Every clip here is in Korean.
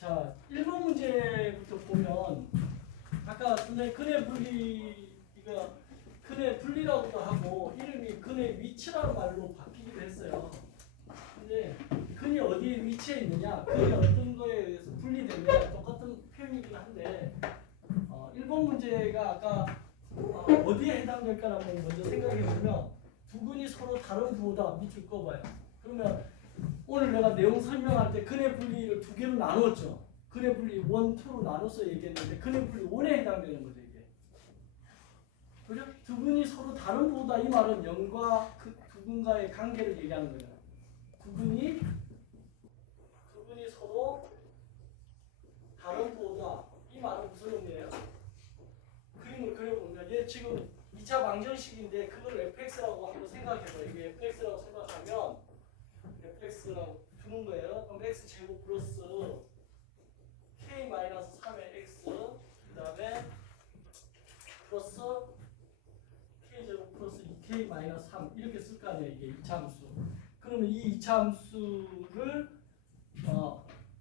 자, 1번 문제부터 보면 아까 선생님 근의 분리 이거 근의 분리라고도 하고 이름이 근의 위치라는 말로 바뀌기도 했어요. 근데 근이 어디에 위치해 있느냐, 근이 어떤 거에 의해서 분리되느냐 똑같은 표현이긴 한데 1번 문제가 아까 어디에 해당될까라고 먼저 생각해 보면 두 근이 서로 다른 부호다. 밑줄 꺼봐요. 그러면 오늘 내가 내용 설명할 때 근의 분리를 두 개로 나눴죠. 근의 분리 1, 2로 나눠서 얘기했는데 근의 분리 1에 해당되는 거죠 이게. 그죠? 두 근이 서로 다른 부호다. 이 말은 0과 그 두 근과의 관계를 얘기하는 거예요. 두 근이 서로 다른 부호다. 이 말은 무슨 의미예요? 그림을 그려보면 얘 지금 2차 방정식인데 그걸 fx라고 한번 생각해봐요. 이게 fx라고 생각하면 fx라고 두는 거예요. 그럼 x제곱 플러스 k-3의 x 그 다음에 플러스 k제곱 플러스 2k-3 이렇게 쓸 거 아니에요. 이게 2차 함수. 그러면 이 2차 함수를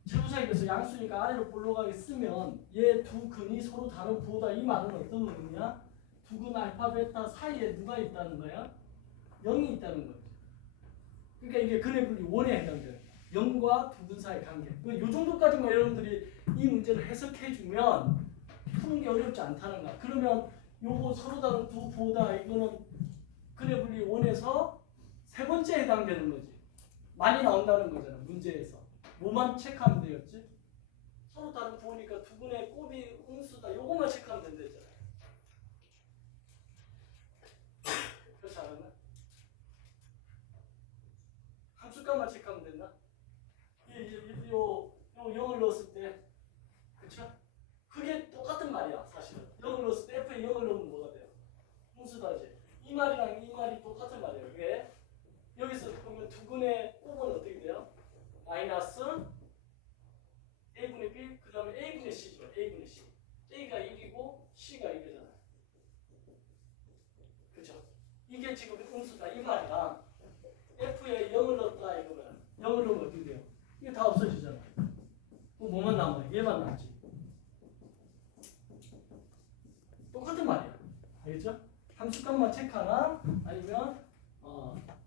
최고차익에서 양수니까 아래로 볼록하게 쓰면 얘 두 근이 서로 다른 부호다. 이 말은 어떤 의미냐? 두 근 알파 베타 사이에 누가 있다는 거야? 0이 있다는 거죠. 그러니까 이게 근의 분리 1에 해당돼요. 0과 두 근 사이 관계. 이 정도까지만 여러분들이 이 문제를 해석해 주면 푸는 게 어렵지 않다는 거야. 그러면 요거 서로 다른 두 부호다. 이거는 근의 분리 1에서 세 번째에 해당되는 거지. 많이 나온다는 거잖아. 문제에서. 뭐만 체크하면 되겠지? 서로 다른 부호니까 두 근의 곱이 음수다. 요거만 체크하면 된다 했잖아요. 그렇지 않았나? 함수값만 체크하면 됐나? 요 0을 넣었을 때, 그쵸? 그게 똑같은 말이야, 사실은. 0을 넣었을 때 F에 0을 넣으면 뭐가 돼요? 음수다지. 이 말이랑 이 말이 똑같은 말이에요. 왜? 여기서 보면 두 근의 곱은 어떻게 돼요? 마이너스 A분의 B, 그 다음에 A분의 C죠. A분의 C. A가 1이고 C가 1이잖아요. 그죠? 이게 지금 음수다. 이 말이랑 F에 0을 넣었다 이거면 0을 넣으면 어떻게 돼요? 이게 다 없어지잖아. 그럼 뭐만 남아요? 얘만 남지. 똑같은 말이야. 알겠죠? 함수값만 체크하나 아니면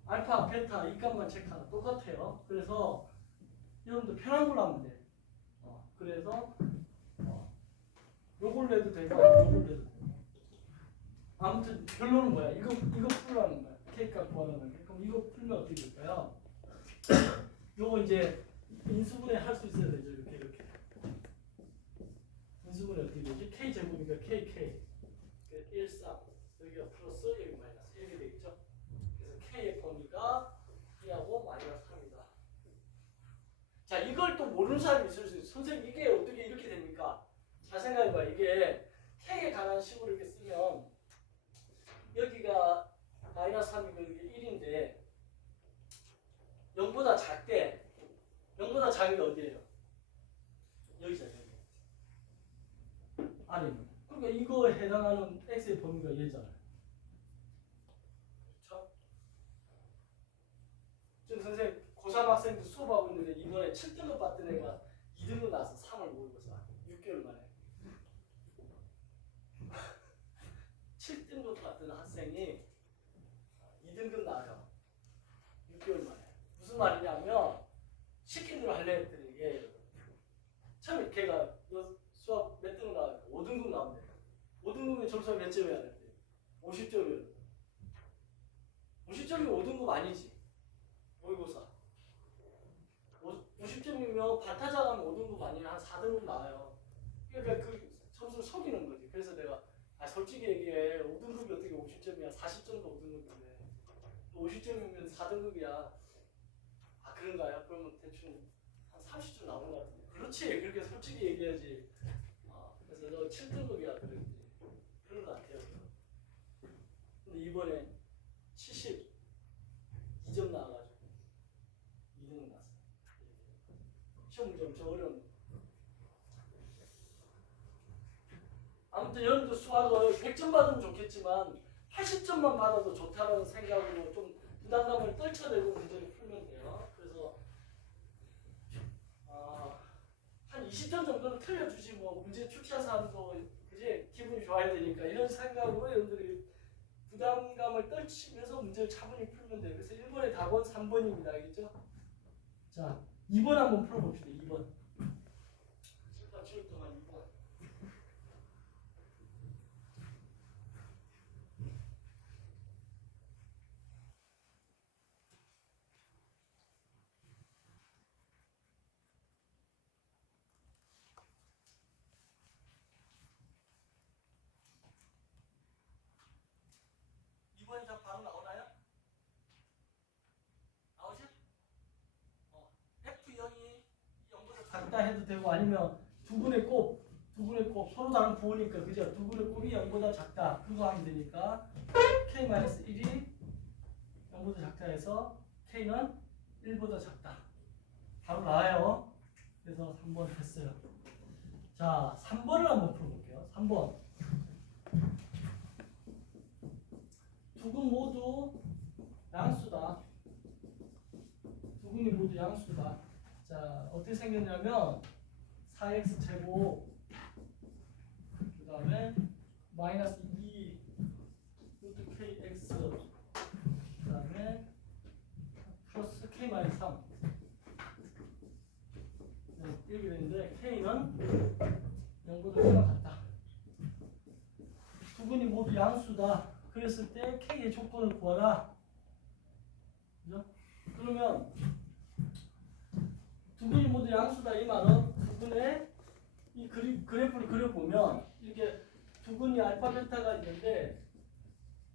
알파, 베타 이 값만 체크하나 똑같아요. 그래서 여러분들 편한 걸로 하면 돼. 그래서 요걸 내도 되고 요걸 내도 되고. 아무튼 결론은 뭐야? 이거 풀라는 거야. K값 구하는 게. 그럼 이거 풀면 어떻게 될까요? 요거 이제 인수분해 할 수 있어야 되죠. 이렇게. 인수분해 어떻게 되지? K 제곱이니까 KK. 1, 3. 여기가 플러스, 여기 마이너스. 이렇게 되겠죠? 그래서 K의 범위가 2하고 마이너스 3이다. 자, 이걸 또 모르는 사람이 있을 수 있어요. 선생님, 이게 어떻게 이렇게 됩니까? 잘 생각해봐. 이게 K에 관한 식으로 이렇게 쓰면 여기가 마이너스 3이고 이게 1인데 0보다 작대. 0보다 작은 게 어디예요? 여기잖아요. 여기. 아니면. 그러니까 이거에 해당하는 x의 범위가 얘잖아요. 그렇죠? 지금 선생님 고3 학생들 수업하고 있는데 이번에 7등급 받던 애가 2등급 나서 3을 모의고사 6개월 만에 7등급 받던 학생이 2등급 나와요. 6개월 만에. 무슨 말이냐면 시킨 대로 할래 했더니 이게 처음에 걔가 너 수학 몇 등급 나왔는데 5등급 나온대. 5등급에 점수가 몇 점이야? 50점이야. 50점이 5등급 아니지. 모의고사. 50점이면 반타작 하면 5등급 아니면 한 4등급 나와요. 그러니까 그 점수를 속이는 거지. 그래서 내가 솔직히 얘기해. 5등급이 어떻게 50점이야? 40점도 5등급인데 50점이면 4등급이야. 아 그런가요? 그러면 대충 한 30점 나오는 것 같은데. 그렇지. 그렇게 솔직히 얘기해야지. 그래서 너 7등급이야. 그랬지. 그런 것 같아요. 근데 이번에 72점 나와가지고 2등급 났어요. 시험 문제 엄청 어려운. 아무튼 여러분들 수학을 100점 받으면 좋겠지만 80점만 받아도 좋다는 생각으로 좀 부담감을 떨쳐내고 문제를 풀면 돼요. 그래서 한 20점 그건 틀려주지 뭐 문제 출제한 사람도 그지 기분이 좋아야 되니까 이런 생각으로 여러분들이 부담감을 떨치면서 문제를 차분히 풀면 돼요. 그래서 1번의 답은 3번입니다. 알겠죠? 자, 2번 한번 풀어봅시다. 2번. 잠깐 지울 동안 2번. 2번이 다 바로 나오나요? 나오죠? F0이 0보다 작다 해도 되고 아니면 두 분의 곱 서로 다른 부호니까 그죠? 두 분의 곱이 0보다 작다 그거 하면 되니까 K-1이 0보다 작다 해서 K는 1보다 작다 바로 나와요. 그래서 3번 했어요. 자, 3번을 한번 풀어볼게요. 3번 두 근 모두 양수다. 두 근이 모두 양수다. 자, 어떻게 생겼냐면 4x 제곱 그 다음에 마이너스 2 루트 kx 그 다음에 플러스 k 마이너스 3 이렇게 되는데 k는 0보다 크나 같다. 두 근이 모두 양수다. 그랬을 때 k의 조건을 구하라. 그죠? 그러면 두 근이 모두 양수다 이 말은 두 근의 이 그래프를 그려보면 이렇게 두 근이 알파 베타가 있는데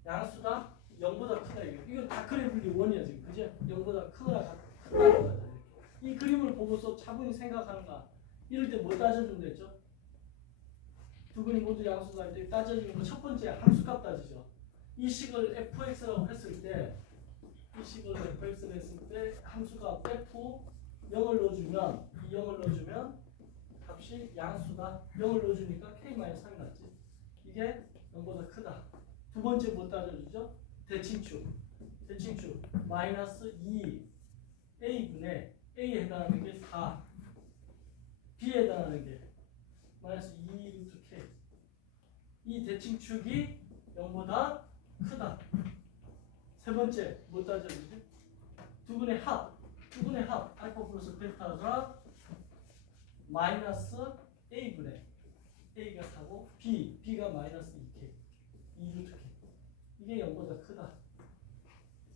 양수다 0보다 크다 이거 다 그래프의 원이야 지금 그죠? 0보다 크거나 같다는 거죠. 이 그림을 보고서 차분히 생각하는가 이럴 때 뭐 따져주면 되죠? 두 근이 모두 양수다 이제 따져주는 거 첫 번째 함수값 따지죠. 이 식을 fx라고 했을 때 이 식을 fx로 했을 때 함수가 f 0을 넣어주면 이 0을 넣어주면 값이 양수다. 0을 넣어주니까 k-3이 났지. 이게 0보다 크다. 두 번째 뭐 따져주죠? 대칭축 마이너스 2 a분의 a에 해당하는 게 4 b에 해당하는 게 마이너스 2 루트 k 이 대칭축이 0보다 크다. 세 번째 뭐 따져주지? 두 근의 합 알파 플러스 베타가 마이너스 a분의 a가 4고 b가 마이너스 2k 2루트 k 이게 0보다 크다.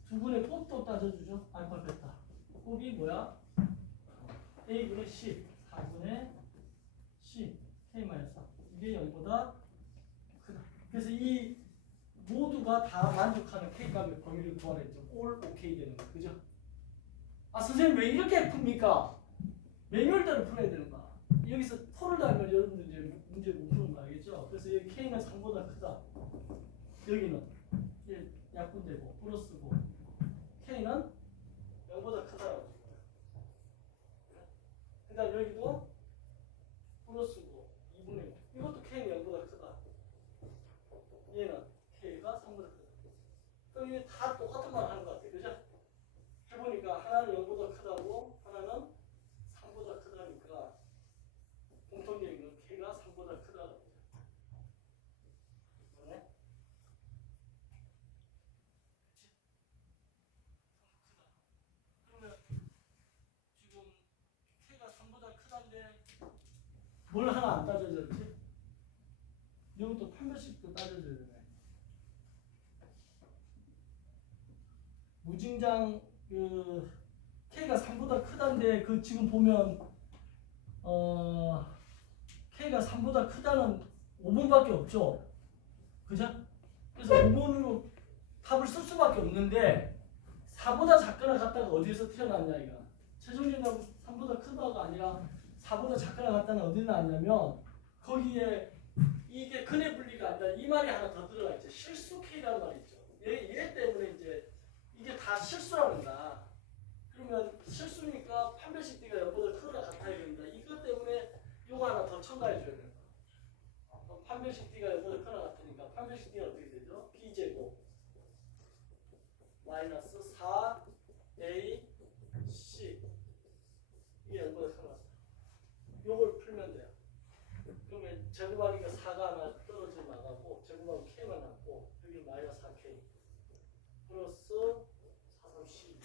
두 분의 곱도 따져주죠. 알파 베타 곱이 뭐야? a분의 c 4분의 c k 마이너스 4 이게 0보다 크다. 그래서 이 모두가 다 만족하는 k값의 범위를 구하랬죠. all OK 되는 거 그죠? 아 선생님 왜 이렇게 풉니까? 매뉴얼대로 풀어야 되는 거야. 여기서 토를 달면 여러분들 이제 문제 못 푸는 거 알겠죠? 그래서 여기 K는 3보다 크다. 여기는 약분되고 플러스고 K는 0보다 크다. 그 다음 여기도 플러스고 2분의 1. 이것도 K는 0보다 크다. 얘는 K가 3보다 크다. 그럼 이게 다 똑같은 말 하는 것 같아요. 그죠? 해보니까 하나는 0보다 크다고 하나는 3보다 크다니까 공통적인 K가 3보다 크다고 하죠. 네? 그러면 지금 K가 3보다 크다인데 뭘 하나 안 따져졌지? 이것도 판별식도 따져줘야 되네. 무증장 그 K가 3보다 크다인데 그 지금 보면 K가 3보다 크다는 5번밖에 없죠. 그죠? 그래서 5번으로 답을 쓸 수밖에 없는데 4보다 작거나 같다가 어디에서 튀어나왔냐 이거. 최종적인 답은 3보다 크다가 아니라 4보다 작거나 같다는 어디 나왔냐면 거기에 이게 근의 분리가 아니라 이 말이 하나 더 들어가 있죠. 실수 K라는 말이 있죠. 얘 때문에 이제 이게 다 실수라는 거야. 그러면 실수니까 판별식 D가 0보다 크거나 같아야 된다. 이것 때문에 요거 하나 더 첨가해 줘야 된다. 판별식 D가 0보다 크거나 같으니까 판별식 D가 어떻게 되죠? B제곱 마이너스 4AC 이게 0보다 크거나 같다. 요걸 풀면 돼요. 그러면 제곱하니까 4가 하나 떨어져 나가고 제곱하면 K만 남고 여기 마이너스 4K 플러스 4, 3, 12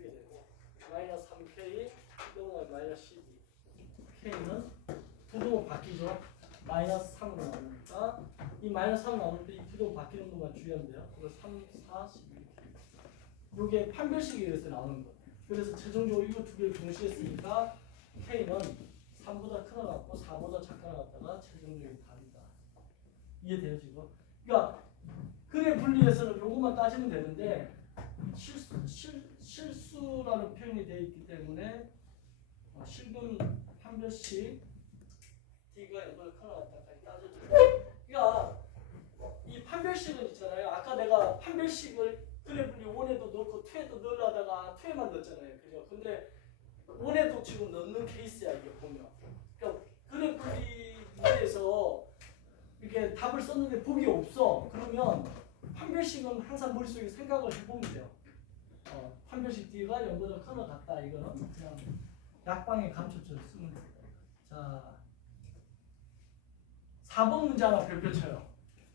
이렇게 되고 마이너스 3K 넘어가면 마이너스 12 K는 부동은 바뀌죠. 마이너스 3으로 나오니까 이 마이너스 3 나올 때 이 부동 바뀌는 것만 주의하면 돼요. 그래서 3, 4, 12 이게 판별식에 의해서 나오는 거예요. 그래서 최종적으로 이거 두 개를 동시에 쓰니까 K는 3보다 큰 거 같고 4보다 작은 거 같다가 최종적인 답이다. 이해돼요 지금? 그러니까 근의 분리에서는 요것만 따지면 되는데 실수라는 표현이 되어 있기 때문에 실근 판별식 D가 이걸 큰 거 같다까지 따져줘요. 그러니까 이 판별식은 있잖아요. 아까 내가 판별식을 근의 분리 1에도 넣고 2에도 넣으려다가 2에만 넣었잖아요. 그죠? 근데 1에도 지금 넣는 케이스야 이게 보면. 그러니까 근의 분리 문제에서 이렇게 답을 썼는데 복이 없어. 그러면 판별식은 항상 머릿속에 생각을 해보면 돼요. 판별식 D가 0보다 큰 것 같다. 이거는 그냥 약방의 감초처럼 쓰면 됩니다. 자, 4번 문제 하나 별표 쳐요.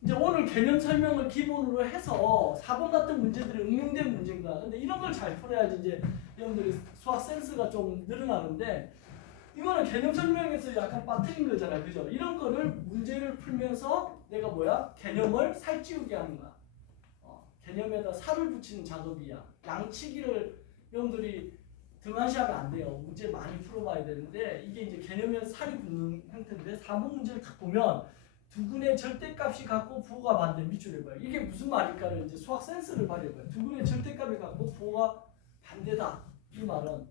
이제 오늘 개념 설명을 기본으로 해서 4번 같은 문제들이 응용된 문제인가. 근데 이런 걸 잘 풀어야지 이제 여러분들이 수학 센스가 좀 늘어나는데 이거는 개념 설명에서 약간 빠뜨린 거잖아요. 그죠? 이런 거를 문제를 풀면서 내가 뭐야? 개념을 살찌우게 하는 거야. 개념에다 살을 붙이는 작업이야. 양치기를 여러분들이 등한시하면 안 돼요. 문제 많이 풀어봐야 되는데 이게 이제 개념에 살이 붙는 형태인데 4번 문제를 딱 보면 두근의 절대값이 같고 부호가 반대 밑줄에 봐요. 이게 무슨 말일까를 이제 수학 센스를 발휘해봐요. 두근의 절대값이 같고 부호가 반대다. 이 말은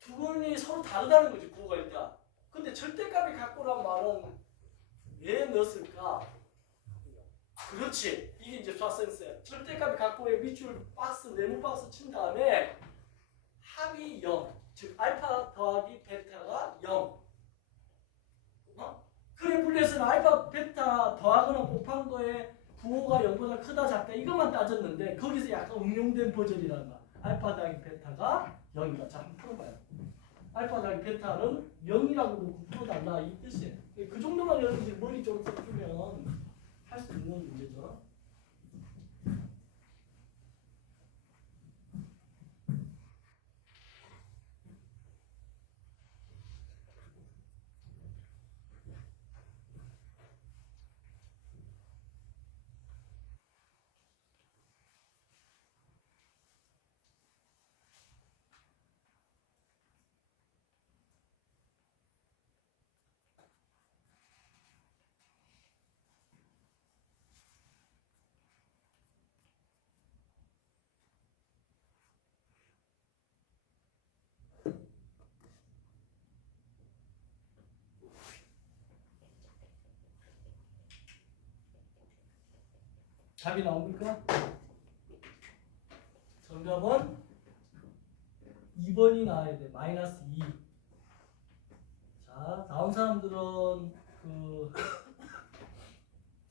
두근이 서로 다르다는 거지. 부호가 일단. 근데 절대값이 같고란 말은 왜 넣었을까? 그렇지. 이게 이제 수학 센스야. 절대값이 같고의 밑줄 박스, 네모 박스 친 다음에 합이 0. 즉 알파 더하기 베타가 0. 그래 분리해서는 알파, 베타 더하거나 곱한 거에 부호가 0보다 크다 작다 이것만 따졌는데 거기서 약간 응용된 버전이라는 거야. 알파 더하기 베타가 0이다. 자, 한번 풀어봐요. 알파 더하기 베타는 0이라고 놓고 풀어달라 이 뜻이에요. 그 정도만 여러분들이 머리 좀 써주면 할 수 있는 문제죠. 답이 나옵니까? 정답은 2번이 나와야 돼. 마이너스 2. 자, 나온 사람들은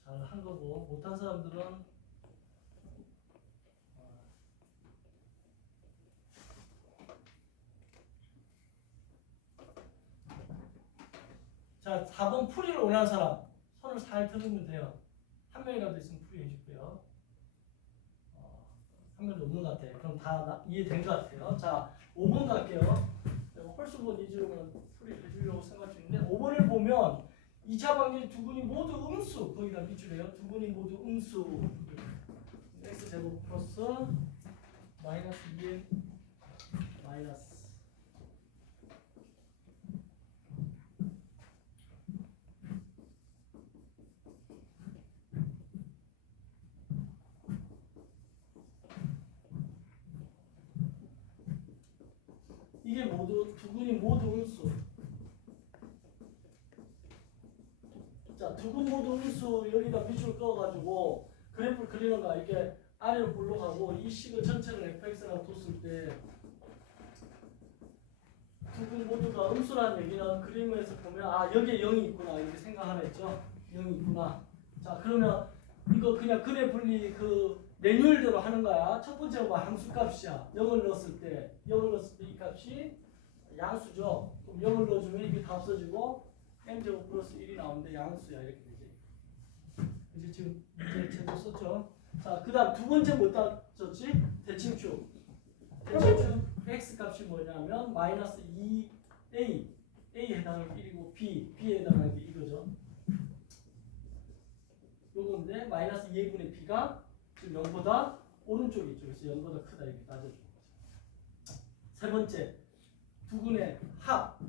잘 한 거고 못한 사람들은 자, 4번 풀이를 원하는 사람 손을 잘 들으면 돼요. 한 명이라도 있으면 풀이 해줄게요. 한 명도 없는 것 같아요. 그럼 다 이해된 것 같아요. 자, 5번 갈게요. 홀수분 위주로는 풀이 해주려고 생각 중인데 5번을 보면 2차 방정식 두 분이 모두 음수 거기다 밑줄이에요. 두 분이 모두 음수 x제곱 플러스 마이너스 2n 마이너스 이게 모두 두 분이 모두 음수. 자, 두 분 모두 음수 여기다 밑줄 그어가지고 그래프를 그리는 거야. 이게 아래로 볼록하고 이 식을 전체를 fx라고 뒀을 때 두 분 모두가 음수라는 얘기는 그림에서 보면 아 여기에 0이 있구나 이렇게 생각하라 했죠. 0이 있구나. 자, 그러면 이거 그냥 근의 분리 그 매뉴얼대로 하는 거야. 첫 번째가 뭐 함수값이야. 0을 넣었을 때 이 값이 양수죠. 그럼 0을 넣어주면 이게 다 없어지고 m제곱 플러스 1이 나오는데 양수야 이렇게 되지. 이제 지금 문제 제대로 썼죠. 자, 그 다음 두 번째 뭐 따졌지? 대칭축. 대칭축 x 값이 뭐냐면 마이너스 2a a에 해당하는 게 1이고 b에 해당하는 게 이거죠. 요건데 마이너스 2a분의 b가 지금 0보다 오른쪽에 있죠. 그래서 0보다 크다 이렇게 따져주는 거죠. 세 번째 두근의 합.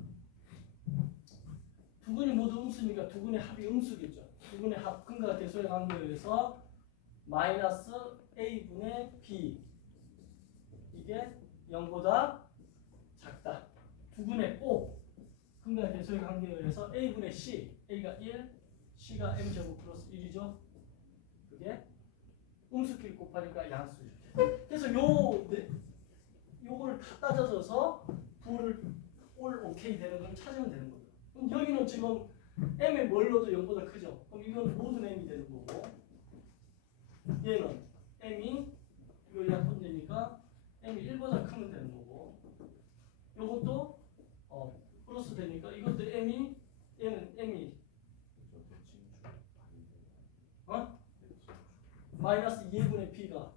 두근이 모두 음수니까 두근의 합이 음수겠죠. 두근의 합 근과 대소의 관계에 의해서 마이너스 a분의 b 이게 0보다 작다. 두근의 O 근과 대소의 관계에 의해서 a분의 c a가 1 c가 m제곱 플러스 1이죠. 그게 음수끼리 곱하니까 양수죠. 그래서 요거를 다 따져줘서 부를 올 오케이 되는 걸 찾으면 되는 거죠. 그럼 여기는 지금 m의 뭘 넣어도 0보다 크죠. 그럼 이건 모든 m이 되는 거고 얘는 m이 이거 약분되니까 m이 1보다 크면 되는 거고 요것도 플러스 되니까 이것도 m이 얘는 m이 마이너스 2분의 b가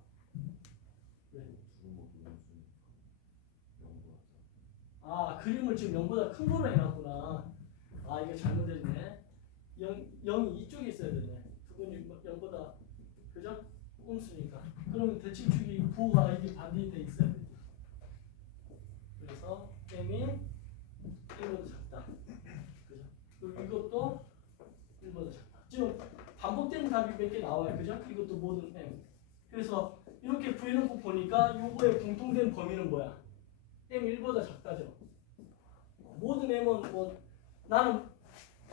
그림을 지금 0보다 큰 거로 해놨구나. 이게 잘못됐네. 0이 이쪽에 있어야 되네. 두근이 0보다 그죠? 음수니까. 그러면 대칭축이 부가 이게 반대에 돼 있어야 돼. 그래서 m이 1보다 작다. 그죠? 그리고 이것도 1보다 작다. 지금 반복되는 답이 몇 개 나와요. 그죠? 이것도 모든 m. 그래서 이렇게 구해놓고 보니까 요거의 공통된 범위는 뭐야? m이 1보다 작다죠. 모든 m은 나는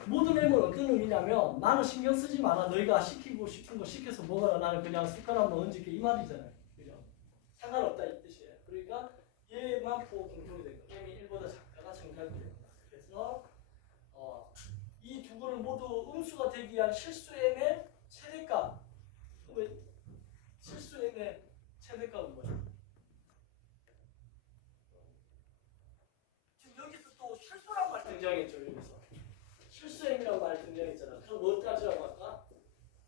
모든 m은 어떤 의미냐면 나는 신경 쓰지 마라. 너희가 시키고 싶은 거 시켜서 먹어라. 나는 그냥 숟가락 한번 얹을게 이 말이잖아요. 그죠? 상관없다 이 뜻이에요. 그러니까 얘만 부호 공통이 된 거예요. m이 1보다 작다가 정답이 됩니다. 그래서 이 두 개를 모두 음수가 되기 위한 실수 m의 최대값. 왜 실수 m의 최대값은 뭐야? 지금 여기서 또 실수란 말 등장했죠. 여기서 실수 m이라는 말 등장했잖아. 그럼 뭐 따지라고 할까?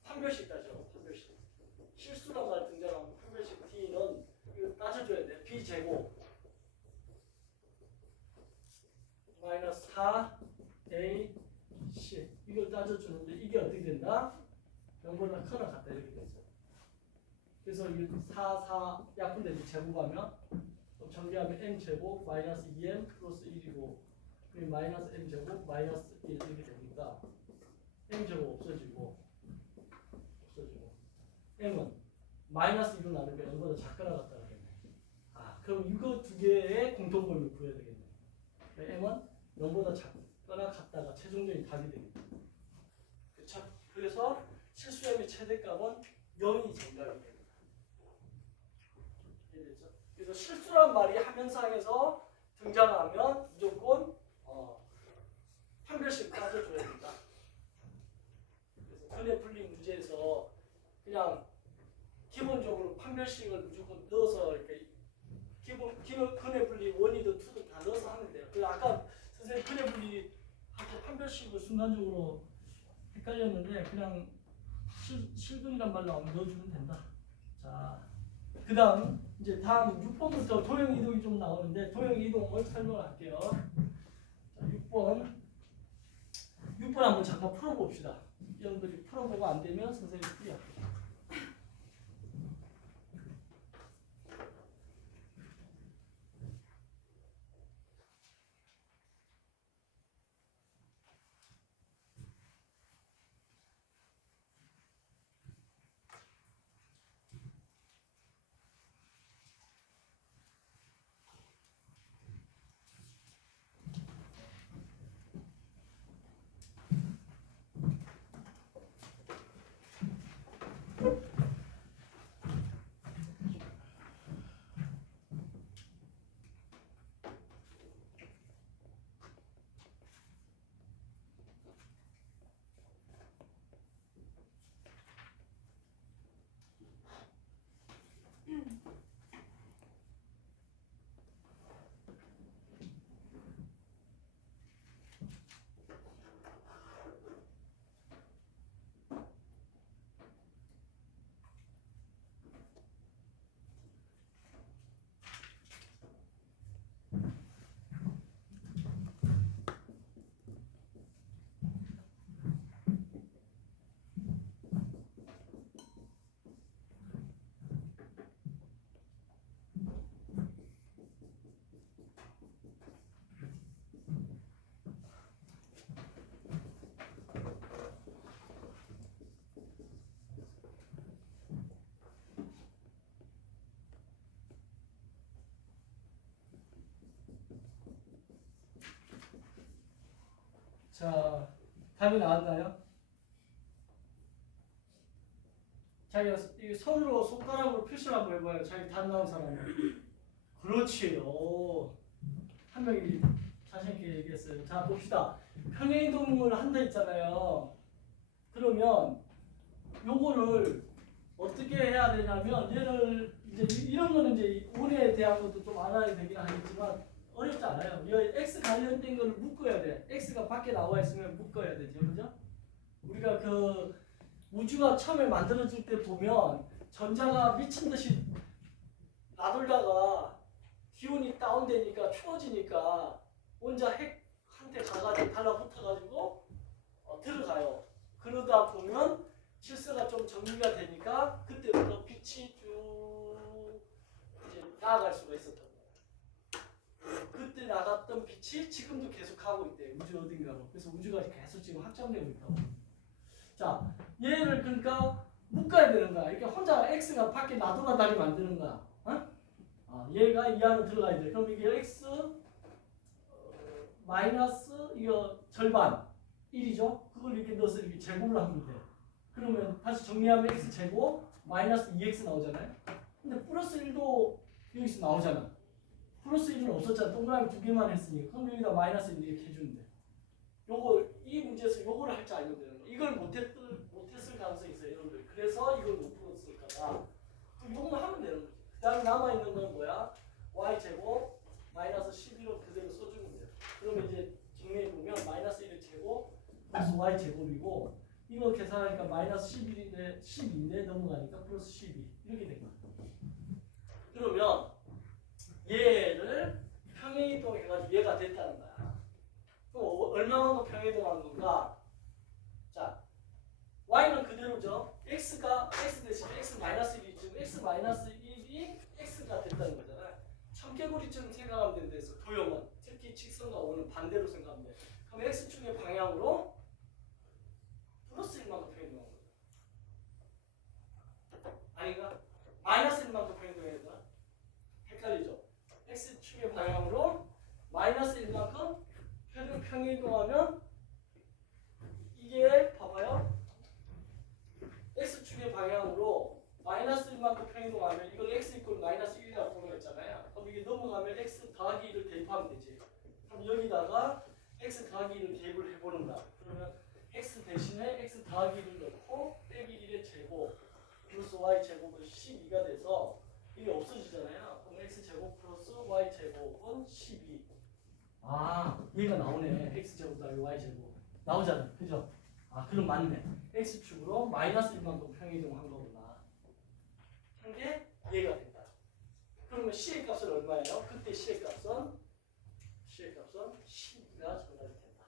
판별식 따지라고. 판별식. 실수란 말 등장하면 판별식 t는 이거 따져줘야 돼. b제곱 마이너스 4a c 이걸 따져주는데 이게 어떻게 된다? 0보다 크나 같다 이렇게 되죠. 그래서 이 4 약분되지 제곱하면 정리하면 m제곱 마이너스 2m 플러스 1이고 그리고 마이너스 m제곱 마이너스 1 이렇게 되니까 m제곱 없어지고 m은 마이너스 1로 나누면 0보다 작거나 같다가 되네. 그럼 이거 두 개의 공통범위를 구해야 되겠네. m은 0보다 작거나 같다가 최종적인 답이 되겠네. 그렇죠? 그래서 실수 m의 최대값은 0이 정답이 됩니다. 이해됐죠? 그래서 실수란 말이 화면상에서 등장하면 무조건 판별식 따져줘야 된다. 그래서 근해 분리 문제에서 그냥 기본적으로 판별식을 무조건 넣어서 이렇게 근해 분리 1이든 2든 다 넣어서 하면 돼요. 그래서 아까 선생님 근해 분리 하고 판별식을 순간적으로 헷갈렸는데 그냥 실근이란 말 나오면 넣어주면 된다. 자, 그 다음 이제 다음 6번부터 도형 이동이 좀 나오는데 도형 이동을 설명할게요. 자, 6번 한번 잠깐 풀어봅시다. 여러분들이 풀어보고 안 되면 선생님이 풀이할게요. 자, 답이 나왔나요? 자기가 이 손으로 손가락으로 표시를 한번 해봐요. 자기 답 나온 사람은. 그렇지. 오. 한 명이 자신있게 얘기했어요. 자, 봅시다. 평행이동을 한다 했잖아요. 그러면 요거를 어떻게 해야 되냐면 얘를 이제 이런 거는 이제 운에 대한 것도 좀 알아야 되긴 하겠지만 어렵지 않아요. 이 x 관련된 거를 묶어야 돼. x가 밖에 나와 있으면 묶어야 되죠. 그죠? 우리가 그 우주가 처음에 만들어질 때 보면 전자가 미친 듯이 나돌다가 기온이 다운되니까 추워지니까 혼자 핵한테 가가지고 달라붙어가지고 들어가요. 그러다 보면 질서가 좀 정리가 되니까 그때부터 빛이 쭉 이제 나아갈 수가 있었던 거예요. 그때 나갔던 빛이 지금도 계속 가고 있대요. 우주 어딘가로. 그래서 우주가 계속 지금 확장되고 있다고. 자, 얘를 그러니까 묶어야 되는 거야. 이렇게 혼자 x가 밖에 나돌아다니면 안 되는 거야. 얘가 이 안에 들어가야 돼. 그럼 이게 x 마이너스 이거 절반 1이죠. 그걸 이렇게 넣어서 이렇게 제곱을 하면 돼. 그러면 다시 정리하면 x 제곱 마이너스 2x 나오잖아요. 근데 플러스 1도 여기서 나오잖아. 플러스 1은 없었잖아. 동그라미 두 개만 했으니까. 그럼 여기다 마이너스 1 이렇게 해주면 돼. 요거 이 문제에서 요거를 할 줄 알면 되는 거야. 이걸 못했을 가능성이 있어요, 여러분들. 그래서 이걸 못 풀었을 거다. 그럼 요거만 하면 되는 거지. 그 다음에 남아있는 건 뭐야? y제곱 마이너스 11을 그대로 써주면 돼요. 그러면 이제 정리해보면 마이너스 1의 제곱 플러스 y제곱이고 이거 계산하니까 마이너스 12인데 넘어가니까 플러스 12 이렇게 된 거야. 그러면 얘를 평행이동 해가지고 얘가 됐다는 거야. 그럼 얼마만큼 평행이동하는 건가? 자, y는 그대로죠. x가 x 대신 x 마이너스 1이 지금 x 마이너스 1이 x가 됐다는 거잖아. 청개구리처럼 생각하면 된대서 도형은 특히 직선과 원은 반대로 생각하면 돼. 그럼 x축의 방향으로 플러스 1만큼 평행이동하는 거야. 아닌가? 마이너스 1만큼 평행이동해야 되나? 헷갈리죠? x축의 방향으로 마이너스 1만큼 평행이동하면 이게 봐봐요. x축의 방향으로 마이너스 1만큼 평행이동하면 이걸 x 이퀄 마이너스 1이라고 보는 거 있잖아요. 그럼 이게 넘어가면 x 더하기 1을 대입하면 되지. 그럼 여기다가 x 더하기 1을 대입을 해보는 거야. 그러면 x 대신에 x 더하기 1을 넣고 빼기 1의 제곱 플러스 y 제곱은 12가 돼서 이게 없어지잖아요. 그럼 x 제곱 플러스 y 제곱은 12. 아, 얘가 나오네. x 제곱 더하기 y 제곱 나오잖아. 그죠? 아, 그럼 맞네. x축으로 마이너스 1만큼 평행이동한 거구나. 한 게 얘가 된다. 그러면 c의 값은 얼마예요? 그때 c의 값은 12가 정답이 된다.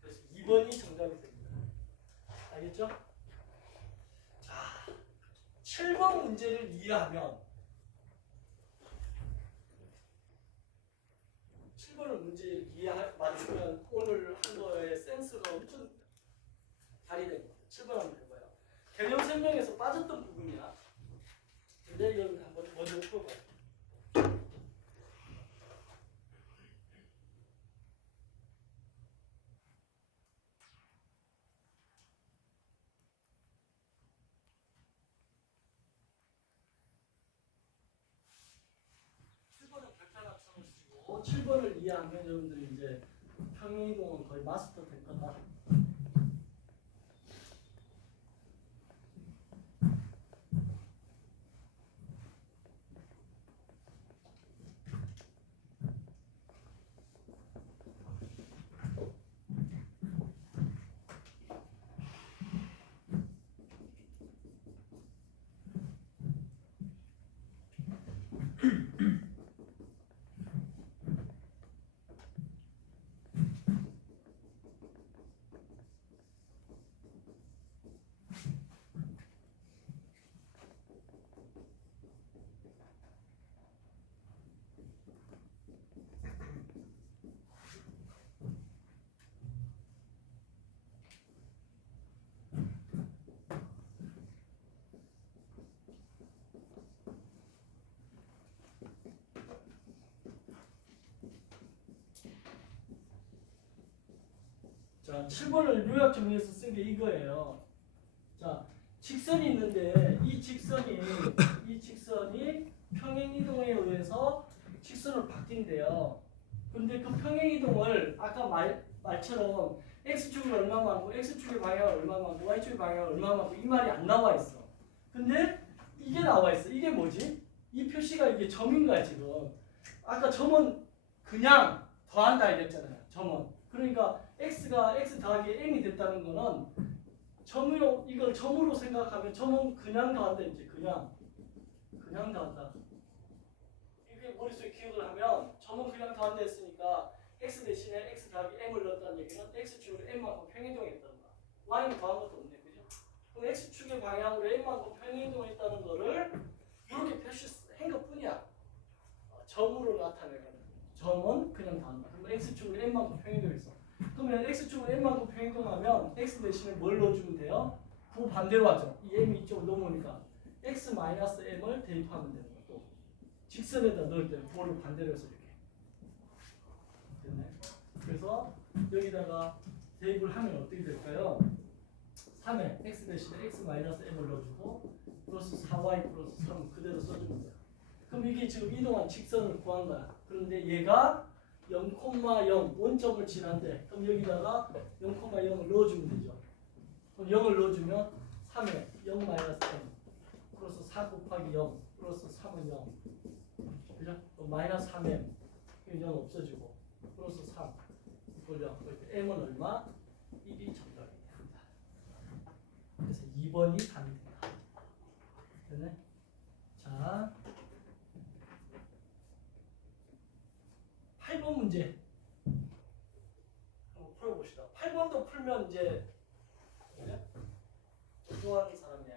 그래서 2번이 정답이 됩니다. 알겠죠? 자, 7번 문제를 이해하면 7번을 문제를 맞추면 오늘 한 거에 센스가 엄청 발휘된 것 같아요. 7번 한번 해봐요. 개념 설명에서 빠졌던 부분이야. 근데 이걸 한번 먼저 풀어봐요. 뭐 7번을 이해하면 여러분들이 이제 평행이동은 거의 마스터 될 거다. 자, 7번을 요약 정리해서 쓴 게 이거예요. 자, 직선이 있는데 이 직선이 평행 이동에 의해서 직선으로 바뀐대요. 근데 그 평행 이동을 아까 말처럼 x축이 얼마 많고 x축의 방향은 얼마 많고 y축의 방향은 얼마 많고 이 말이 안 나와 있어. 근데 이게 나와 있어. 이게 뭐지? 이 표시가 이게 점인 거야 지금. 아까 점은 그냥 더한다 이랬잖아요. 점은. 그러니까 x가 x 더하기 m이 됐다는 거는 점으로 이걸 점으로 생각하면 점은 그냥 더한다 이제 그냥 더한다. 이게 머릿속에 기억을 하면 점은 그냥 더한다 했으니까 x 대신에 x 더하기 m을 넣었다는 얘기는 x축으로 m만큼 평행이동했다는 거야. y는 더한 것도 없네, 그죠? 그럼 x축의 방향으로 m만큼 평행이동했다는 거를 이렇게 표시한 것뿐이야. 점으로 나타내는 점은 그냥 더한다. 그럼 x축으로 m만큼 평행이동했어. 그러면 x축으로 m만큼 평행이동하면 x 대신에 뭘 넣어주면 돼요? 그 반대로 하죠. 이 m이 이쪽으로 넘어오니까 x-m을 대입하면 되는 거야. 또 직선에다 넣을 때 그거를 반대로 해서 이렇게 됐네. 그래서 여기다가 대입을 하면 어떻게 될까요? 3에 x 대신에 x-m을 넣어주고 플러스 4y 플러스 3 그대로 써주면 돼요. 그럼 이게 지금 이동한 직선을 구한 거야. 그런데 얘가 0,0 원점을 지난데 그럼 여기다가 0,0을 넣어주면 되죠. 그럼 0을 넣어주면 3에 0 마이너스 m 플러스 4 곱하기 0 플러스 3은 0 그죠? 마이너스 3m 0 없어지고 플러스 3 이걸 0 m은 얼마? 1이 정답이 됩니다. 그래서 2번이 답이 된다. 됐네? 자 8번 문제 한번 풀어봅시다. 8번도 풀면 이제 좋아하는 사람이야.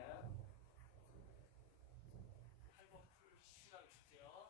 8번 풀 시간 줄게요.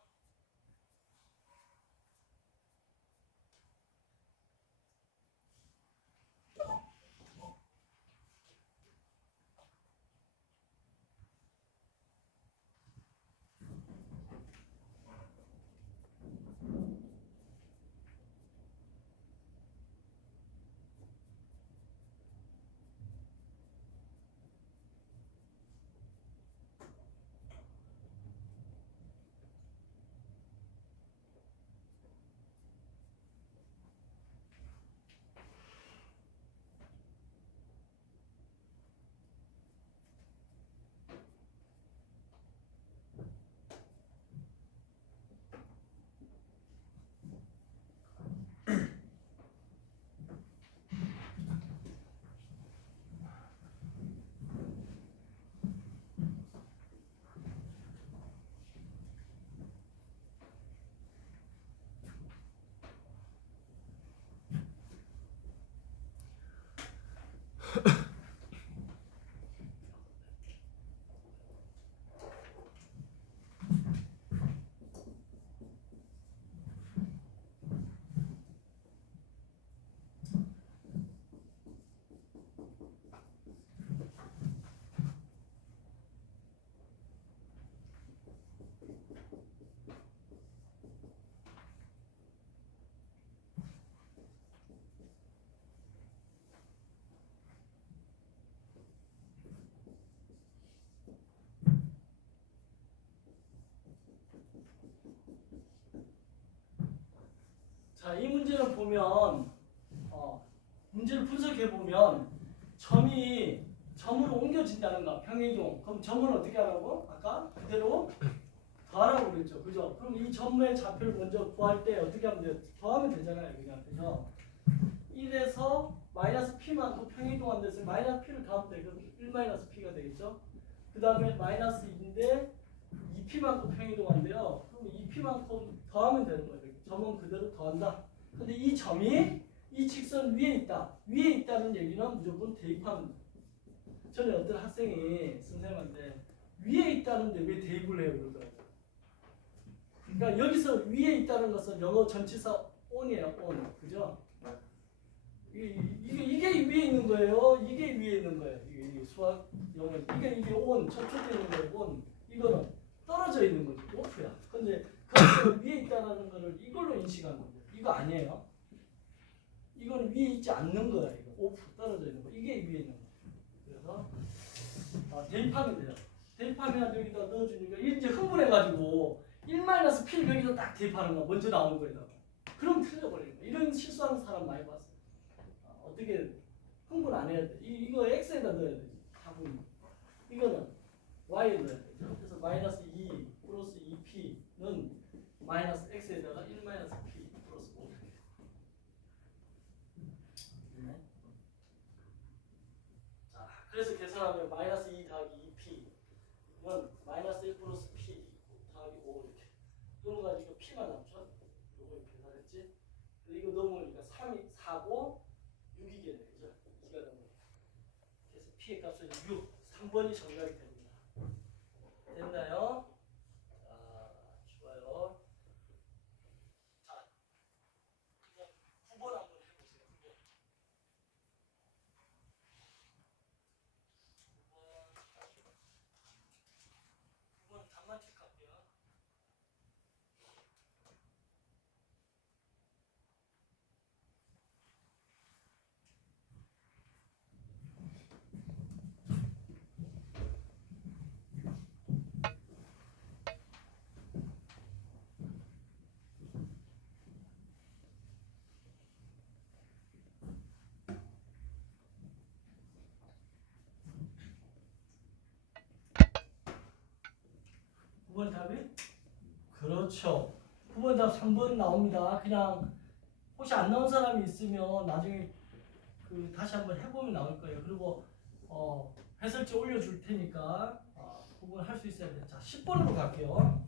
자, 이 문제를 보면 문제를 분석해 보면 점으로 옮겨진다는 거 평행이동. 그럼 점을 어떻게 하라고? 아까 그대로 더하라고 그랬죠, 그죠? 그럼 이 점의 좌표를 먼저 구할 때 어떻게 하면 돼요? 더하면 되잖아요, 그냥 그죠? 1에서 마이너스 p만큼 평행이동한 데서 마이너스 p를 더하면 돼. 그럼 1 마이너스 p가 되겠죠? 그 다음에 마이너스 2인데 2p만큼 평행이동한대요. 그럼 2p만큼 더하면 되는 거예요. 점은 그대로 더한다. 근데 이 점이 이 직선 위에 있다. 위에 있다는 얘기는 무조건 대입하면 돼. 전에 어떤 학생이 선생님한테 위에 있다는데 왜 대입을 해요? 그러더라고요. 그러니까 여기서 위에 있다는 것은 영어 전치사 on이에요. on. 그죠? 이게 위에 있는 거예요. 이게 위에 있는 거예요. 이게 수학 영어 이게 on 접촉되어 있는 거예요. on. 이거는 떨어져 있는 거지. off야. 근데 그 위에 있다는 거를 이걸로 인식하는 거예요. 이거 아니에요. 이거는 위에 있지 않는 거야. 이거. 5% 떨어져 있는 거. 이게 위에 있는 거. 그래서 대입하면 돼요. 대입하면 여기다 넣어주니까 이제 흥분해가지고 1-P를 여기다 딱 대입하는 거 먼저 나오는 거예요. 그럼 틀려버리는 거예요. 이런 실수하는 사람 많이 봤어요. 어떻게 흥분 안 해야 돼. 이거 X에다 넣어야 돼. 답은. 이거는 Y에 넣어야 되죠. 그래서 마이너스 2 플러스 2P는 마이너스 X에다가 1-P 플러스 5. 네. 자, 그래서 계산하면 마이너스 2 더하기 2P는 마이너스 1 플러스 P 더하기 5 이렇게. 넘어가니까 P만 남죠. 이거 계산했지. 이거 넘어오니까 3이 4고 6이게 되죠. 2가 넘어오니까. 그래서 P의 값은 6. 3번이 정답이 됩니다. 됐나요? 자, 좋아요. 자, 이제 9번 한번 해보세요. 9번 답만 체크할게요. 답이? 그렇죠. 9번 답 3번 나옵니다. 그냥 혹시 안 나온 사람이 있으면 나중에 다시 한번 해보면 나올 거예요. 그리고 해설지 올려줄 테니까 9번 할 수 있어야 돼요. 자, 10번으로 갈게요.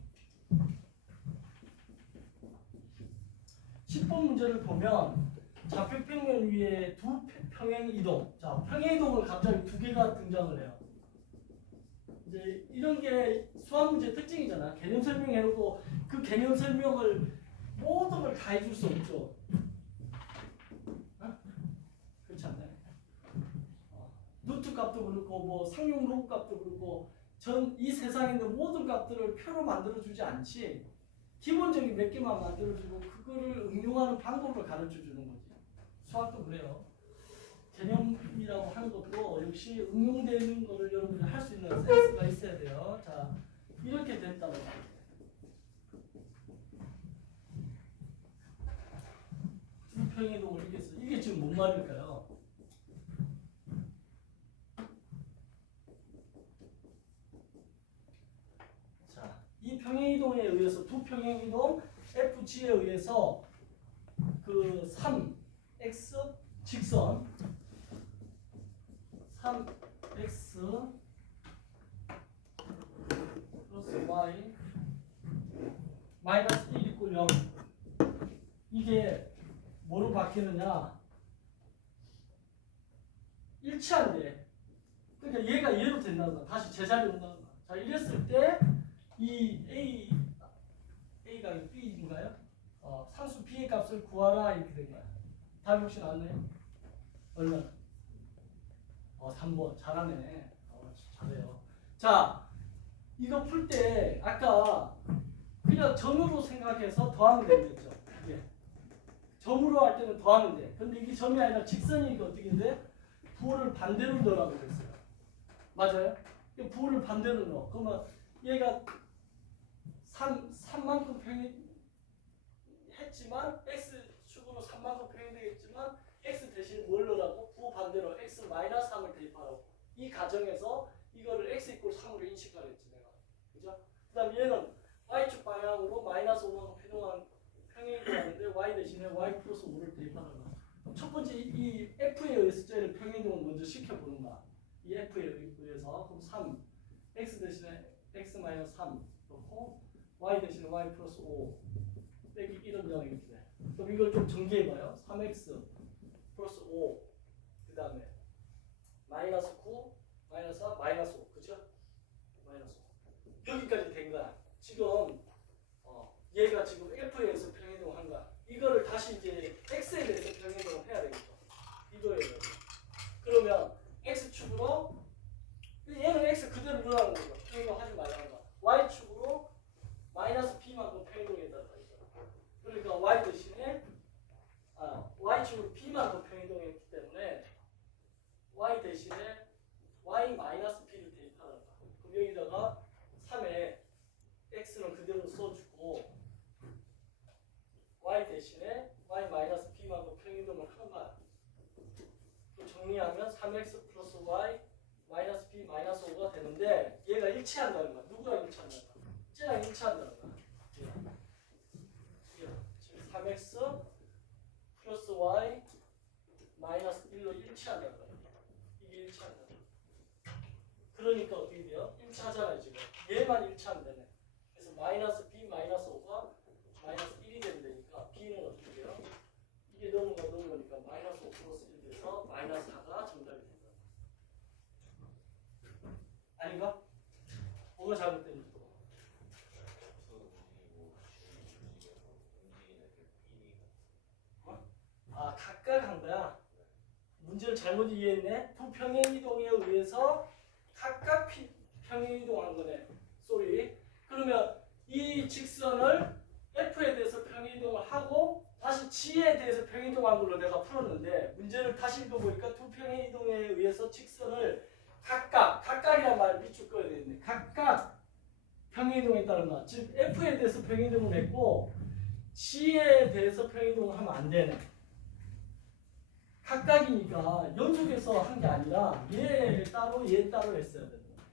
10번 문제를 보면 좌표 평면 위에 두 평행 이동. 자, 평행 이동을 갑자기 두 개가 등장을 해요. 이제 이런 게 수학 문제 특징이잖아. 개념 설명해놓고 그 개념 설명을 모든 걸 다 해줄 수 없죠. 그렇지 않나요? 루트 값도 그렇고 뭐 상용 로그 값도 그렇고 이 세상에 있는 모든 값들을 표로 만들어주지 않지. 기본적인 몇 개만 만들어주고 그거를 응용하는 방법을 가르쳐주는 거지. 수학도 그래요. 개념이라고 하는 것도 역시 응용되는 거를 여러분들이 할 수 있는 센스가 있어야 돼요. 자, 이렇게 됐다고. 평행이동을 이겼어. 이게 지금 뭔 말일까요? 자, 이 평행이동에 의해서 두 평행이동 FG에 의해서 그 3x 직선 3x 플러스 y 마이너스 1 이꼴 0 이게 뭐로 바뀌느냐? 일치한대. 그러니까 얘가 얘로 된다는 거야. 다시 제자리로 온다는 거야. 자, 이랬을 때 이 A가 B인가요? 상수 B의 값을 구하라 이렇게 된 거야. 답이 혹시 나왔나요? 얼마나? 3번. 잘하네. 잘해요. 자, 이거 풀 때 아까 그냥 점으로 생각해서 더하면 되겠죠. 이게 점으로 할 때는 더하면 돼. 근데 이게 점이 아니라 직선이니까 어떻게 돼? 부호를 반대로 넣으라고 그랬어요. 맞아요? 부호를 반대로 넣어. 그러면 얘가 3만큼 평행했지만 x축으로 3만큼 평행되겠지만 x 대신 뭘 넣으라고? 부호 반대로 x 마이너스 3을 대입하라고. 이 가정에서 이거를 x 이꼴 3으로 인식하랬지 내가. 그죠? 그 다음 얘는 y축 방향으로 마이너스 5만큼 평행이동하는데 y 대신에 y 플러스 5를 대입하는 거야. 첫 번째 이 f에 의해서 쟤를 평행이동을 먼저 시켜보는 거야. 이 f에 의해서. 그럼 3 x 대신에 x 마이너스 3 넣고 y 대신에 y 플러스 5 빼기 1은 0 이렇게 돼. 그럼 이걸 좀 전개해봐요. 3x 플러스 5 그 다음에 마이너스 9 마이너스 4 마이너스 5 그죠? 마이너스 5 여기까지 된 거야. 지금 얘가 지금 f에 의해서 평행이동을 한 거야. 이거를 다시 이제 x에 대해서 평행이동을 해야 되겠죠. 이거에 대해서. 그러면 x축으로 얘는 x 그대로 넣으라는 거죠. 평행이동 하지 말라는 거야. y축으로 마이너스 b만큼 평행이동했다는 거죠. 그러니까 y 대신에 y축으로 b만큼 평행이동했기 때문에 대신에 y 마이너스 b만큼 평이동을 하는 거야. 또 정리하면 3x 플러스 y 마이너스 b 마이너스 5가 되는데 얘가 일치한다는 거야. 누구랑 일치한다는 거야? 쟤랑 일치한다는 거야. 지금 3x 플러스 y 마이너스 1로 일치한다는 거야. 이게 일치한다는 거야. 그러니까 어떻게 돼요? 일치하잖아요 지금. 얘만 일치하면 되네. 그래서 마이너스 b 마이너스 5가 마이너스 1이 된다니까 b는 어떻게 돼요? 이게 넘어가니까 마이너스 5 플러스 1 돼서 마이너스 4가 정답이 된다. 아닌가? 뭐가 잘못된 거야? 아, 각각 한 거야. 문제를 잘못 이해했네. 두 평행이동에 의해서 각각 평행이동한 거네. 쏘리. 그러면 이 직선을 F에 대해서 평행이동을 하고 다시 G에 대해서 평행이동한 걸로 내가 풀었는데 문제를 다시 읽어보니까 두 평행이동에 의해서 직선을 각각이란 말을 밑줄 꺼야 되는데 각각 평행이동했다는 말. 즉 F에 대해서 평행이동을 했고 G에 대해서 평행이동을 하면 안 되네. 각각이니까 연속해서 한 게 아니라 얘 따로 했어야 되는 거야.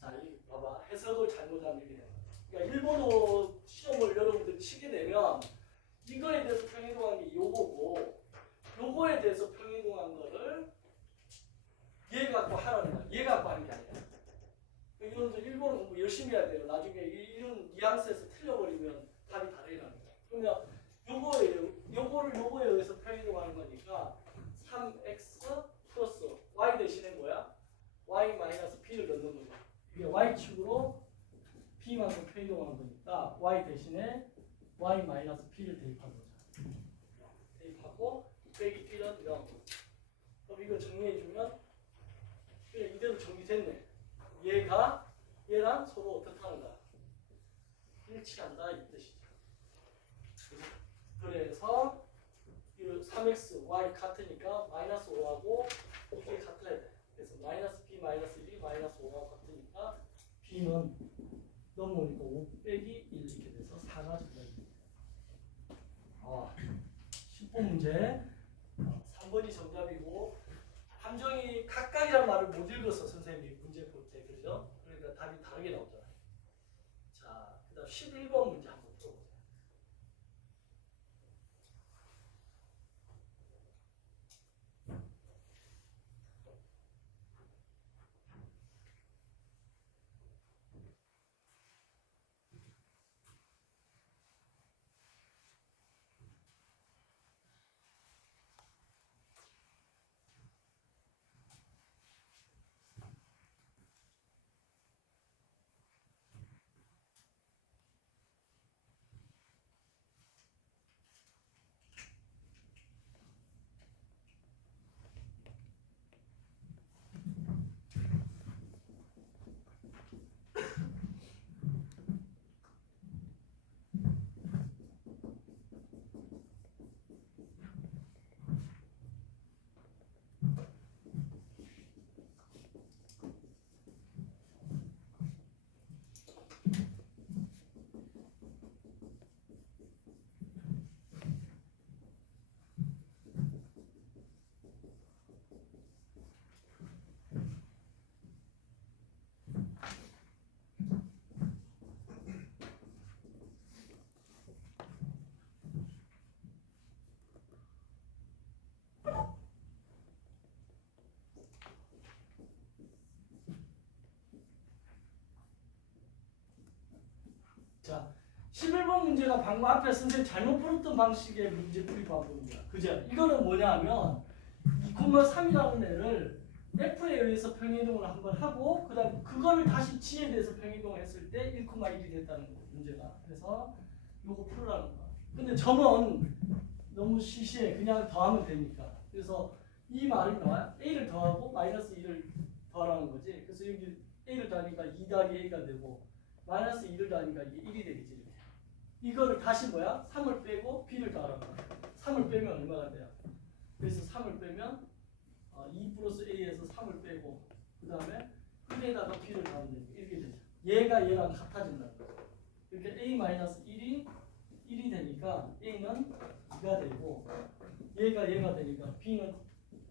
자, 이 봐봐. 해석을 잘못하면 이렇게 되는 거야. 그러니까 일본어 시험을 여러분들이 치게 되면 이거에 대해서 평행이동한 게 요거고 요거에 대해서 평행이동한 거를 얘 갖고 하라는 거야. 얘 갖고 하는 게 아니야. 여러분들 일본어 공부 열심히 해야 돼요. 나중에 이런 뉘앙스에서 틀려버리면 답이 다르게 나는 거야. 그러면 요거에 의해서 평행이동하는 거니까 3x 플러스 y 대신에 뭐야? y 마이너스 b를 넣는 거야. 이게 y축으로 b만큼 평행이동하는 거니까 y 대신에 y 마이너스 b를 대입한 거죠. 대입하고 빼기 b는 0. 그럼 이거 정리해주면 그냥 이대로 정리됐네. 얘랑 서로 어떻다는가? 일치한다 이 뜻이죠. 그래서 3x, y 같으니까 마이너스 5하고 이게 같아야 돼. 그래서 마이너스 b 마이너스 1이 마이너스 5하고 같으니까 b는 넘어오니까 5 빼기 1 이렇게 돼서 4가 정답입니다. 10번 문제 3번이 정답이고 함정이 각각이란 말을 못 읽어서 선생님이 문제 볼 때 그죠? 그러니까 답이 다르게 나오잖아요. 자, 그 다음 11번 문제 한번 풀어보세요. 자, 11번 문제가 방금 앞에 선생님 잘못 풀었던 방식의 문제 풀이 방법입니다. 그죠? 이거는 뭐냐 하면 2,3이라는 애를 F에 의해서 평행이동을 한번 하고 그 다음 그거를 다시 G에 대해서 평행이동을 했을 때 1,1이 됐다는 거, 문제가. 그래서 요거 풀으라는 거야. 근데 점은 너무 시시해. 그냥 더하면 되니까. 그래서 이 말이 나와요. A를 더하고 마이너스 2를 더하라는 거지. 그래서 여기 A를 더하니까 2 더하기 A가 되고 마이너스 2를 더하니까 이게 1이 되겠지. 이렇게. 이거를 다시 뭐야? 3을 빼고 B를 더하라는 거야. 3을 빼면 얼마가 돼요? 그래서 3을 빼면 2 플러스 A에서 3을 빼고 그 다음에 끝에다가 B를 더하면 되니까 이렇게 되죠. 얘가 얘랑 같아진다는 거죠. 이렇게 A 마이너스 1이 1이 되니까 A는 2가 되고 얘가 되니까 B는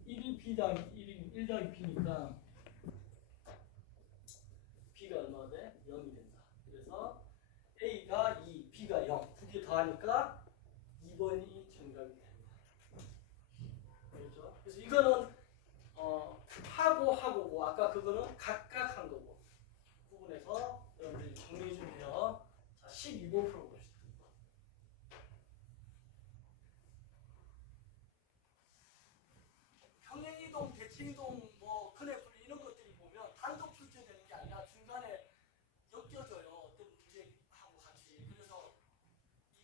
1이 B 더하기 1이 1 더하기 B니까 B가 얼마가 돼? 0이 된다. 그래서 A가 2, B가 0 두 개 더하니까 2번이 정답이 됩니다. 그렇죠? 그래서 이거는 하고고 아까 그거는 각각 한 거고 부분에서 여러분들이 정리해 주세요. 자, 12번 풀어봅시다. 평행이동, 대칭이동, 뭐 근의 분리 이런 것들이 보면 단독 출제되는 게 아니라 중간에 엮여져요. 어떤 문제하고 같이. 그래서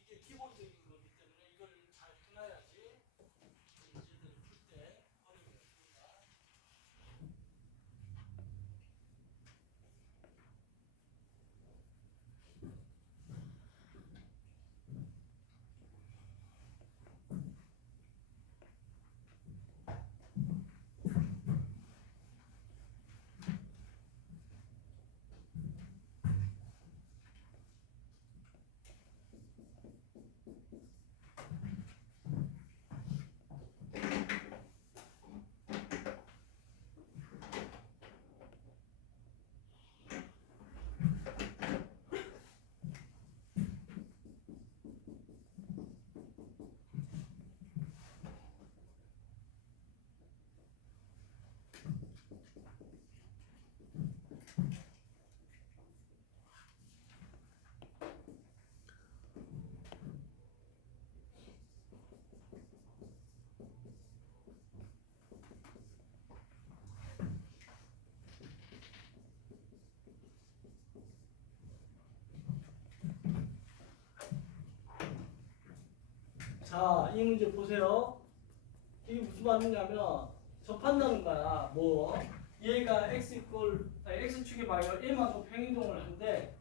이게 기본적인 거기 때문에 이걸 잘 해놔야지 문제들을 풀 때 어려움이 없습니다. 자, 이 문제 보세요. 이게 무슨 말이냐면 접한다는 거야. 뭐 얘가 x축의 방향을 1만큼 평행이동을 한대.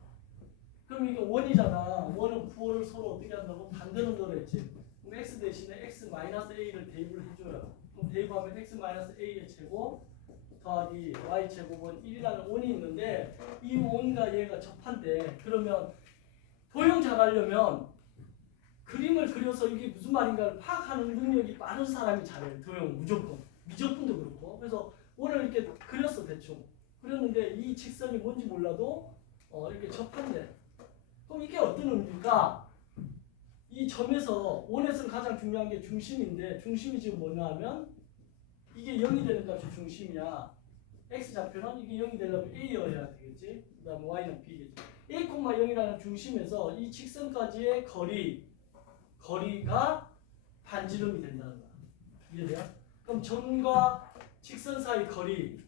그럼 이게 원이잖아. 원은 부호를 서로 어떻게 한다고? 반대 넘더로 했지. 그럼 x 대신에 x-a를 대입을 해줘요. 그럼 대입하면 x-a의 제곱 더하기 y 제곱은 1이라는 원이 있는데 이 원과 얘가 접한대. 그러면 도형 잘하려면 그림을 그려서 이게 무슨 말인가를 파악하는 능력이 많은 사람이 잘해요. 도형 무조건. 미적분도 그렇고. 그래서 오늘 이렇게 그렸어 대충. 그렸는데 이 직선이 뭔지 몰라도 이렇게 접한대. 그럼 이게 어떤 의미입니까? 이 점에서 원에서는 가장 중요한 게 중심인데 중심이 지금 뭐냐 하면 이게 0이 되는 값이 중심이야. x좌표는 이게 0이 되려면 a여야 되겠지. 그 다음에 y는 b겠지. a, 0이라는 중심에서 이 직선까지의 거리가 반지름이 된다는 거야. 이해돼요? 그럼 점과 직선 사이 거리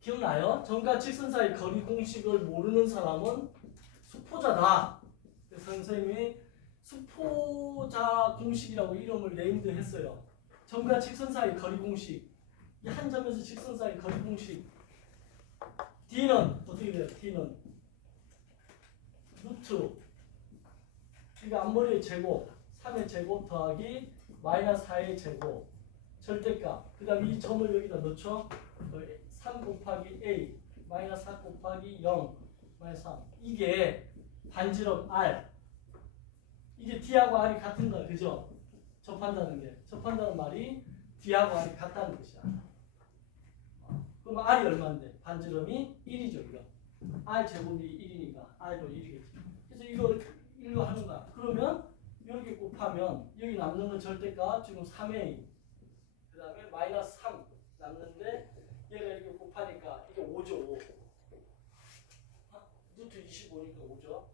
기억나요? 점과 직선 사이 거리 공식을 모르는 사람은 수포자다. 그래서 선생님이 수포자 공식이라고 이름을 네임드했어요. 점과 직선 사이 거리 공식. 이 한 점에서 직선 사이 거리 공식. D는 어떻게 돼요? D는 루트 그러니까 앞머리의 제곱 3의 제곱 더하기 마이너스 4의 제곱 절대값. 그 다음에 이 점을 여기다 넣죠. 3 곱하기 a 마이너스 4 곱하기 0 마이너스 3. 이게 반지름 r. 이게 D하고 R이 같은 거야. 그죠? 접한다는 게. 접한다는 말이 D하고 R이 같다는 것이야. 그럼 R이 얼마인데? 반지름이 1이죠. 이거. R 제곱이 1이니까 R도 1이겠지. 그래서 이걸 1로 하는 거야. 그러면 이렇게 곱하면 여기 남는 건 절대값 지금 3a 그 다음에 마이너스 3 남는데 얘가 이렇게 곱하니까 이게 5죠. 5. 루트 25니까 5죠.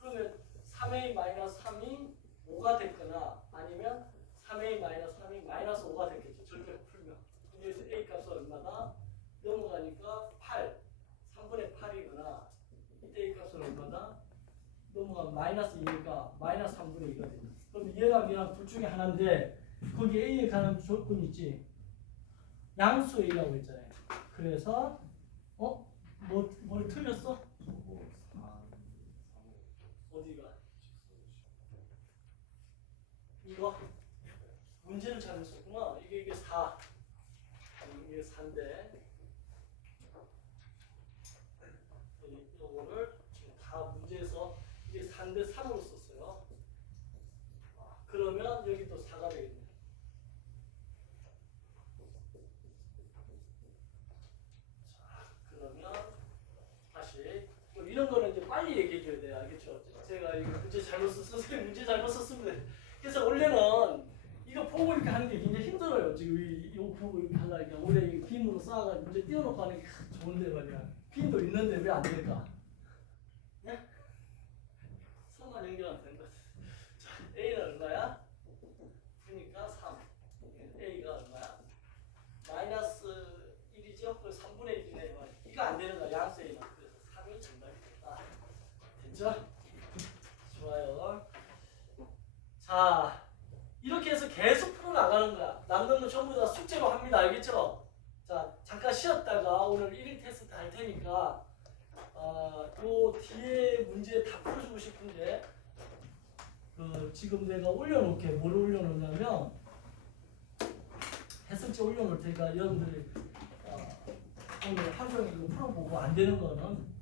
그러면 3a 마이너스 3이 5가 됐거나 아니면 3a 마이너스 3이 마이너스 5가 됐겠죠. 절대값 풀면. 여기서 a 값은 얼마다? 넘어가니까 8 3분의 8이거나 이때 a 값은 얼마다? 넘어가면 마이너스 2니까 마이너스 3분의 2가 된다. 그럼 얘랑 얘랑 둘 중에 하나인데 거기 a에 관한 조건 있지. 양수 a라고 했잖아요. 그래서 뭘 틀렸어? 어디가? 이거 문제를 잘못했구나. 이게 4. 이게 4인데 이거를 지금 다 문제에서 이게 4인데 3으로 여기도 4가 되겠네. 자, 그러면 다시 뭐 이런 거는 이제 빨리 얘기해 줘야 돼요. 알겠죠? 제가 이거 문제 잘못 썼 선생님 문제 잘못 썼습니다. 그래서 원래는 이거 보고 이렇게 하는 게 굉장히 힘들어요. 지금 이 보고 이렇게 하려니까 원래 이 빔으로 쌓아가지고 문제 띄워놓고 하는 게 좋은데 말이야. 빔도 있는데 왜 안 될까? 네? 선만 연결하면 되는 거지. 자, A는 얼마야? 그러니까 3. A가 얼마야? 마이너스 1이죠? 그래서 3분의 1이네. 이거 안 되는 거야. 양수 A는. 그래서 3이 정답이겠다. 됐죠? 좋아요. 자, 이렇게 해서 계속 풀어나가는 거야. 남는 건 전부 다 숙제로 합니다. 알겠죠? 자, 잠깐 쉬었다가 오늘 1일 테스트 할 테니까 요 뒤에 문제 다 풀어주고 싶은데 지금 내가 올려놓을게. 뭘 올려놓냐면 해설지 올려놓을 테니까 여러분들이 오늘 하루 종일 이거 풀어보고 안 되는 거는